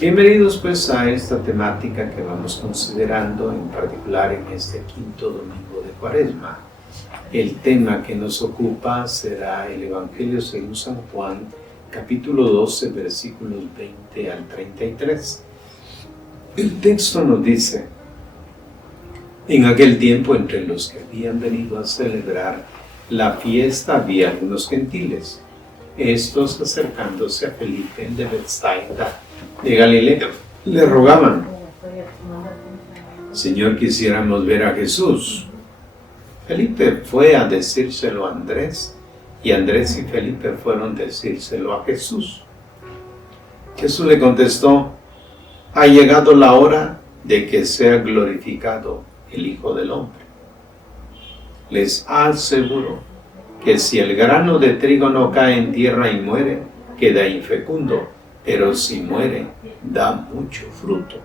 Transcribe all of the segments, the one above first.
Bienvenidos pues a esta temática que vamos considerando, en particular en este quinto domingo de Cuaresma. El tema que nos ocupa será el Evangelio según San Juan, capítulo 12, versículos 20 al 33. El texto nos dice: en aquel tiempo, entre los que habían venido a celebrar la fiesta había algunos gentiles. Estos, acercándose a Felipe de Bethsaida de Galilea, le rogaban: Señor, quisiéramos ver a Jesús. Felipe fue a decírselo a Andrés, y Andrés y Felipe fueron a decírselo a Jesús. Jesús le contestó: ha llegado la hora de que sea glorificado el Hijo del Hombre. Les aseguro que si el grano de trigo no cae en tierra y muere, queda infecundo, pero si muere, da mucho fruto.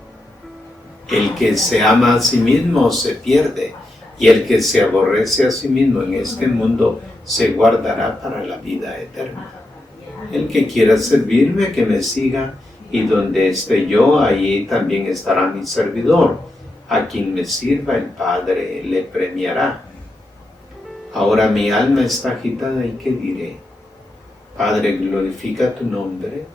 El que se ama a sí mismo se pierde, y el que se aborrece a sí mismo en este mundo se guardará para la vida eterna. El que quiera servirme, que me siga, y donde esté yo, allí también estará mi servidor. A quien me sirva el Padre le premiará. Ahora mi alma está agitada, ¿y qué diré? Padre, glorifica tu nombre.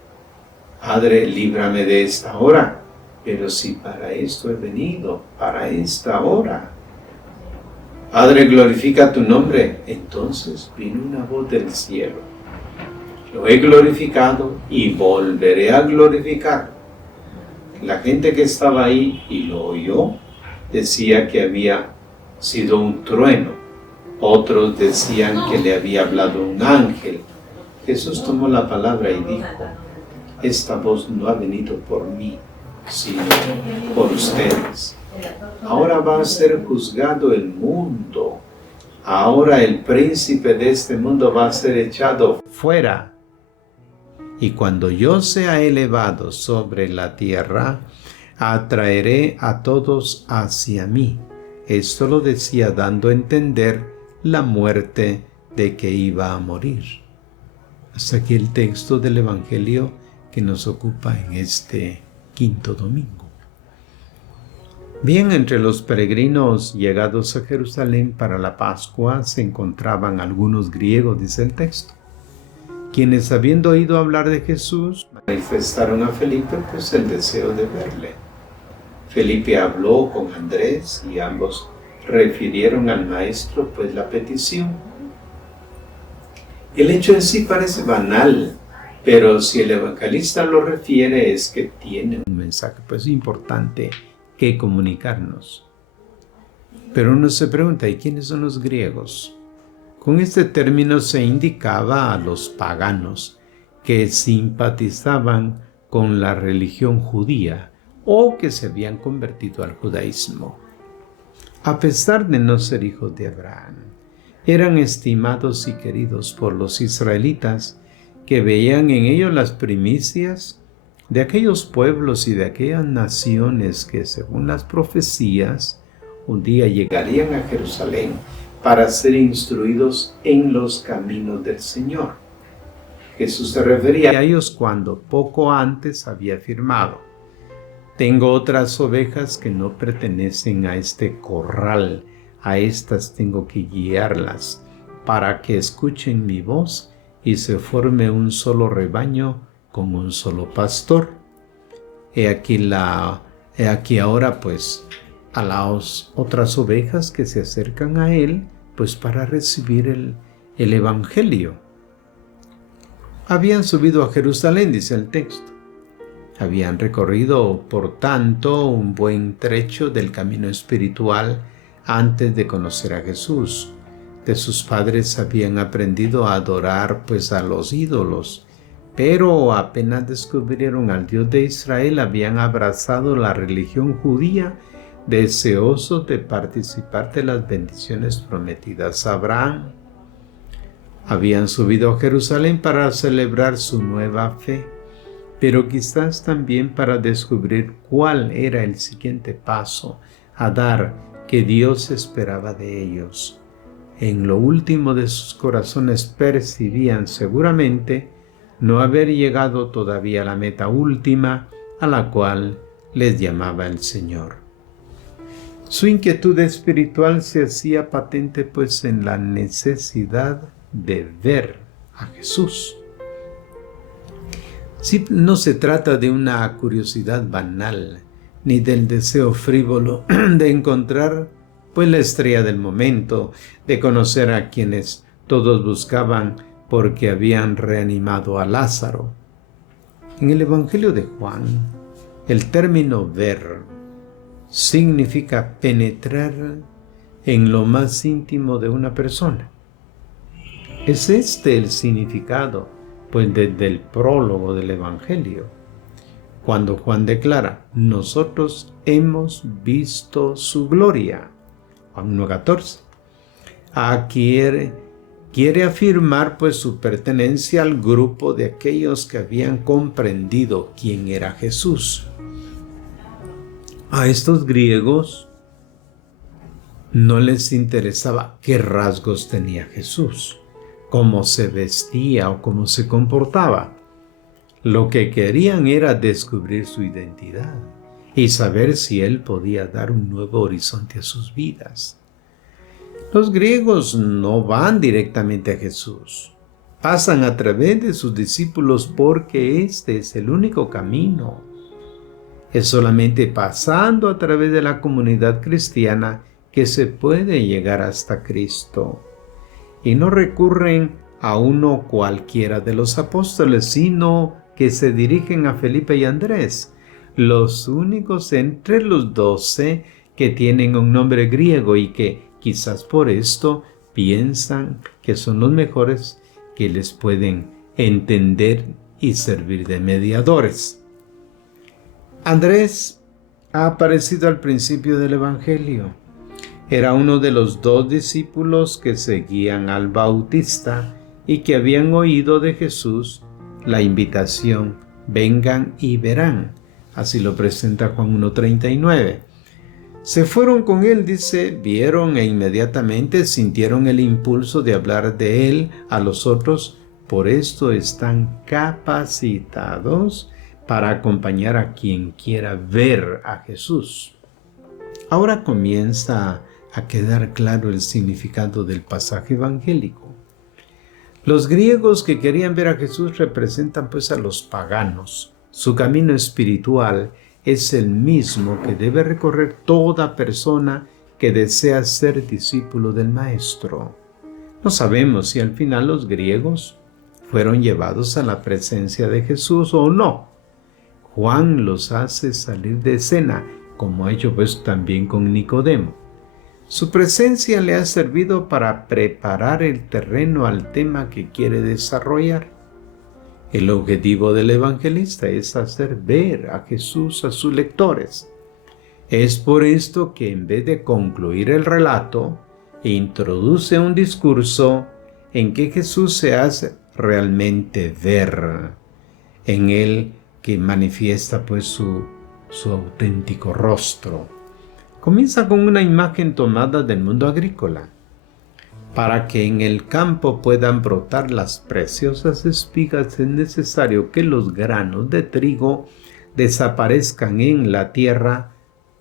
Padre, líbrame de esta hora. Pero si para esto he venido, para esta hora. Padre, glorifica tu nombre. Entonces vino una voz del cielo: lo he glorificado y volveré a glorificar. La gente que estaba ahí y lo oyó decía que había sido un trueno. Otros decían que le había hablado un ángel. Jesús tomó la palabra y dijo: esta voz no ha venido por mí, sino por ustedes. Ahora va a ser juzgado el mundo. Ahora el príncipe de este mundo va a ser echado fuera. Y cuando yo sea elevado sobre la tierra, atraeré a todos hacia mí. Esto lo decía dando a entender la muerte de que iba a morir. Hasta aquí el texto del Evangelio que nos ocupa en este quinto domingo. Bien, entre los peregrinos llegados a Jerusalén para la Pascua se encontraban algunos griegos, dice el texto, quienes, habiendo oído hablar de Jesús, manifestaron a Felipe pues el deseo de verle. Felipe habló con Andrés y ambos refirieron al maestro pues la petición. El hecho en sí parece banal, pero si el evangelista lo refiere es que tiene un mensaje pues importante que comunicarnos. Pero uno se pregunta: ¿y quiénes son los griegos? Con este término se indicaba a los paganos que simpatizaban con la religión judía o que se habían convertido al judaísmo. A pesar de no ser hijos de Abraham, eran estimados y queridos por los israelitas, que veían en ellos las primicias de aquellos pueblos y de aquellas naciones que, según las profecías, un día llegarían a Jerusalén para ser instruidos en los caminos del Señor. Jesús se refería a ellos cuando poco antes había afirmado: tengo otras ovejas que no pertenecen a este corral, a estas tengo que guiarlas para que escuchen mi voz y se forme un solo rebaño con un solo pastor. He aquí ahora pues a las otras ovejas que se acercan a él pues para recibir el evangelio. Habían subido a Jerusalén, dice el texto. Habían recorrido, por tanto, un buen trecho del camino espiritual antes de conocer a Jesús. De sus padres habían aprendido a adorar pues a los ídolos, pero apenas descubrieron al Dios de Israel habían abrazado la religión judía, deseosos de participar de las bendiciones prometidas a Abraham. Habían subido a Jerusalén para celebrar su nueva fe, pero quizás también para descubrir cuál era el siguiente paso a dar que Dios esperaba de ellos. En lo último de sus corazones percibían seguramente no haber llegado todavía a la meta última a la cual les llamaba el Señor. Su inquietud espiritual se hacía patente pues en la necesidad de ver a Jesús. Sí, no se trata de una curiosidad banal, ni del deseo frívolo de encontrar pues la estrella del momento, de conocer a quienes todos buscaban porque habían reanimado a Lázaro. En el Evangelio de Juan, el término ver significa penetrar en lo más íntimo de una persona. Es este el significado, pues desde el prólogo del Evangelio, cuando Juan declara: nosotros hemos visto su gloria. Juan 1:14. Quiere afirmar pues su pertenencia al grupo de aquellos que habían comprendido quién era Jesús. A estos griegos no les interesaba qué rasgos tenía Jesús, cómo se vestía o cómo se comportaba. Lo que querían era descubrir su identidad y saber si él podía dar un nuevo horizonte a sus vidas. Los griegos no van directamente a Jesús, pasan a través de sus discípulos porque este es el único camino. Es solamente pasando a través de la comunidad cristiana que se puede llegar hasta Cristo. Y no recurren a uno cualquiera de los apóstoles, sino que se dirigen a Felipe y Andrés, los únicos entre los 12 que tienen un nombre griego y que quizás por esto piensan que son los mejores, que les pueden entender y servir de mediadores. Andrés ha aparecido al principio del Evangelio. Era uno de los 2 discípulos que seguían al Bautista y que habían oído de Jesús la invitación: vengan y verán. Así lo presenta Juan 1:39. Se fueron con él, dice, vieron e inmediatamente sintieron el impulso de hablar de él a los otros. Por esto están capacitados para acompañar a quien quiera ver a Jesús. Ahora comienza a quedar claro el significado del pasaje evangélico. Los griegos que querían ver a Jesús representan pues a los paganos. Su camino espiritual es el mismo que debe recorrer toda persona que desea ser discípulo del Maestro. No sabemos si al final los griegos fueron llevados a la presencia de Jesús o no. Juan los hace salir de escena, como ha hecho pues también con Nicodemo. Su presencia le ha servido para preparar el terreno al tema que quiere desarrollar. El objetivo del evangelista es hacer ver a Jesús a sus lectores. Es por esto que en vez de concluir el relato, introduce un discurso en que Jesús se hace realmente ver, en él que manifiesta pues su auténtico rostro. Comienza con una imagen tomada del mundo agrícola. Para que en el campo puedan brotar las preciosas espigas es necesario que los granos de trigo desaparezcan en la tierra.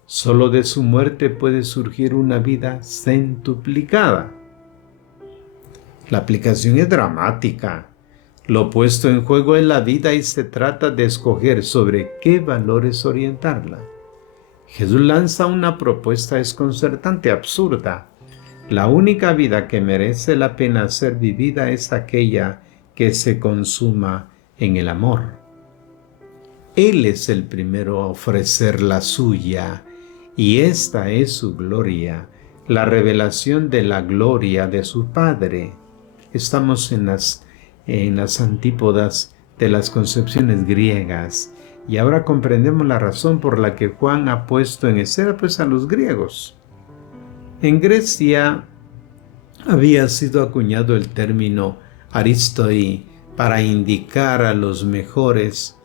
Solo de su muerte puede surgir una vida centuplicada. La aplicación es dramática. Lo puesto en juego es la vida y se trata de escoger sobre qué valores orientarla. Jesús lanza una propuesta desconcertante, absurda. La única vida que merece la pena ser vivida es aquella que se consuma en el amor. Él es el primero a ofrecer la suya, y esta es su gloria, la revelación de la gloria de su Padre. Estamos en las antípodas de las concepciones griegas, y ahora comprendemos la razón por la que Juan ha puesto en escena pues a los griegos. En Grecia había sido acuñado el término aristoi para indicar a los mejores,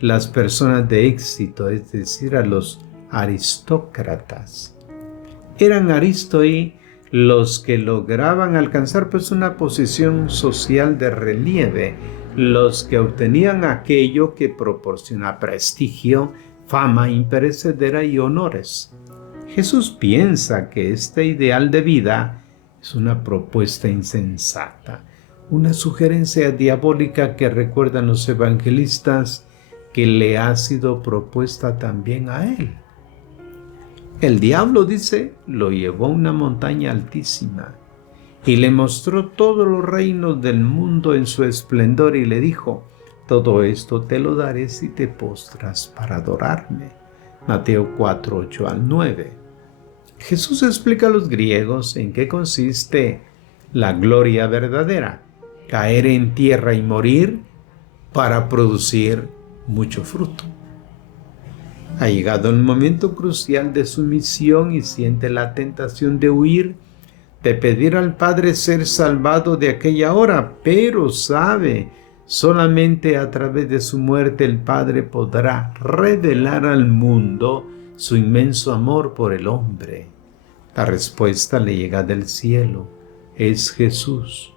las personas de éxito, es decir, a los aristócratas. Eran aristoi los que lograban alcanzar pues una posición social de relieve, los que obtenían aquello que proporciona prestigio, fama imperecedera y honores. Jesús piensa que este ideal de vida es una propuesta insensata, una sugerencia diabólica que recuerdan los evangelistas que le ha sido propuesta también a él. El diablo, dice, lo llevó a una montaña altísima y le mostró todos los reinos del mundo en su esplendor y le dijo: todo esto te lo daré si te postras para adorarme. Mateo 4, 8 al 9. Jesús explica a los griegos en qué consiste la gloria verdadera: caer en tierra y morir para producir mucho fruto. Ha llegado el momento crucial de su misión y siente la tentación de huir, de pedir al Padre ser salvado de aquella hora, pero sabe, solamente a través de su muerte el Padre podrá revelar al mundo su inmenso amor por el hombre. La respuesta le llega del cielo: es Jesús,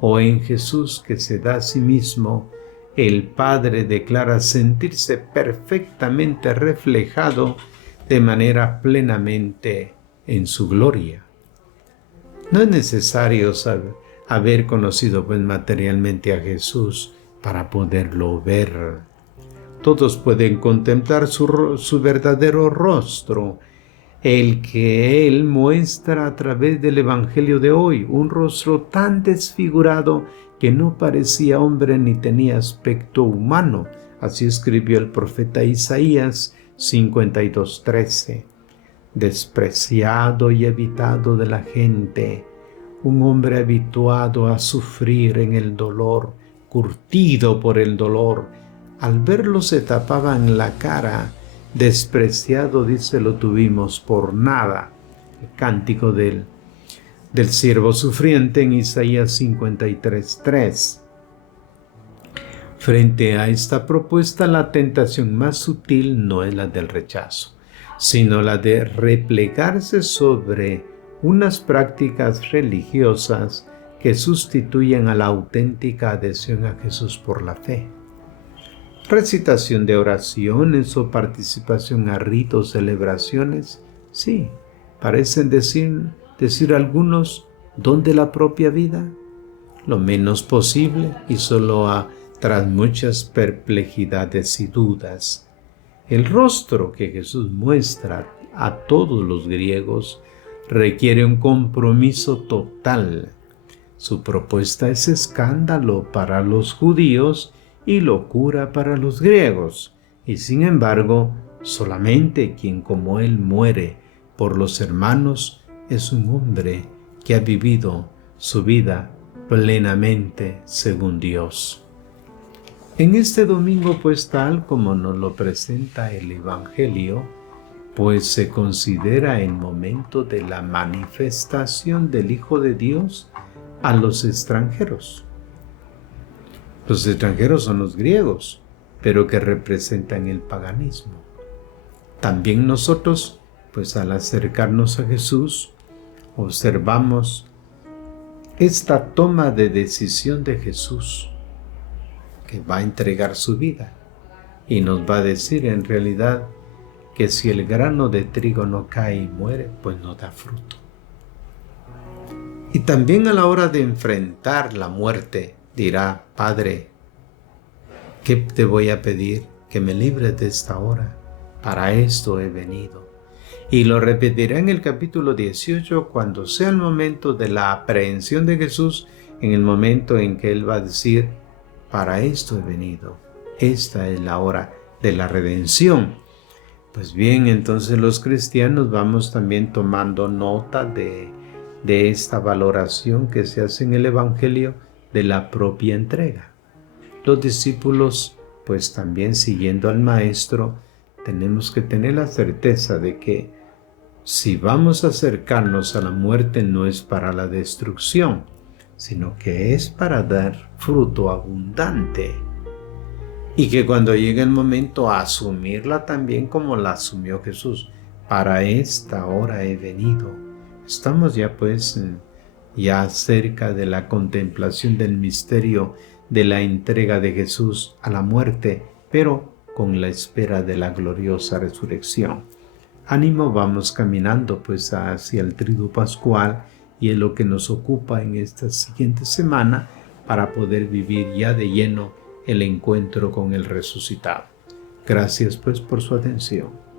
o en Jesús que se da a sí mismo. El Padre declara sentirse perfectamente reflejado de manera plenamente en su gloria. No es necesario haber conocido materialmente a Jesús para poderlo ver. Todos pueden contemplar su verdadero rostro, el que Él muestra a través del Evangelio de hoy, un rostro tan desfigurado que no parecía hombre ni tenía aspecto humano. Así escribió el profeta Isaías 52:13. Despreciado y evitado de la gente, un hombre habituado a sufrir en el dolor, curtido por el dolor. Al verlo se tapaban la cara. Despreciado, dice, lo tuvimos por nada. El cántico del siervo sufriente en Isaías 53:3. Frente a esta propuesta, la tentación más sutil no es la del rechazo, sino la de replegarse sobre unas prácticas religiosas que sustituyen a la auténtica adhesión a Jesús por la fe. Recitación de oraciones o participación a ritos, celebraciones, sí, parecen decir algunos, don de la propia vida, lo menos posible y solo tras muchas perplejidades y dudas. El rostro que Jesús muestra a todos los griegos requiere un compromiso total. Su propuesta es escándalo para los judíos y locura para los griegos, y sin embargo, solamente quien como él muere por los hermanos es un hombre que ha vivido su vida plenamente según Dios. En este domingo, pues tal como nos lo presenta el Evangelio, pues se considera el momento de la manifestación del Hijo de Dios a los extranjeros. Los extranjeros son los griegos, pero que representan el paganismo. También nosotros, pues al acercarnos a Jesús, observamos esta toma de decisión de Jesús, que va a entregar su vida y nos va a decir en realidad que si el grano de trigo no cae y muere, pues no da fruto. Y también a la hora de enfrentar la muerte, dirá: Padre, ¿qué te voy a pedir? Que me libres de esta hora. Para esto he venido. Y lo repetirá en el capítulo 18 cuando sea el momento de la aprehensión de Jesús, en el momento en que Él va a decir: para esto he venido. Esta es la hora de la redención. Pues bien, entonces los cristianos vamos también tomando nota de esta valoración que se hace en el Evangelio de la propia entrega. Los discípulos, pues también siguiendo al Maestro, tenemos que tener la certeza de que si vamos a acercarnos a la muerte no es para la destrucción, sino que es para dar fruto abundante. Y que cuando llegue el momento a asumirla también como la asumió Jesús. Para esta hora he venido. Estamos ya pues ya cerca de la contemplación del misterio de la entrega de Jesús a la muerte, pero con la espera de la gloriosa resurrección. Ánimo, vamos caminando pues hacia el Triduo Pascual, y es lo que nos ocupa en esta siguiente semana para poder vivir ya de lleno el encuentro con el resucitado. Gracias pues por su atención.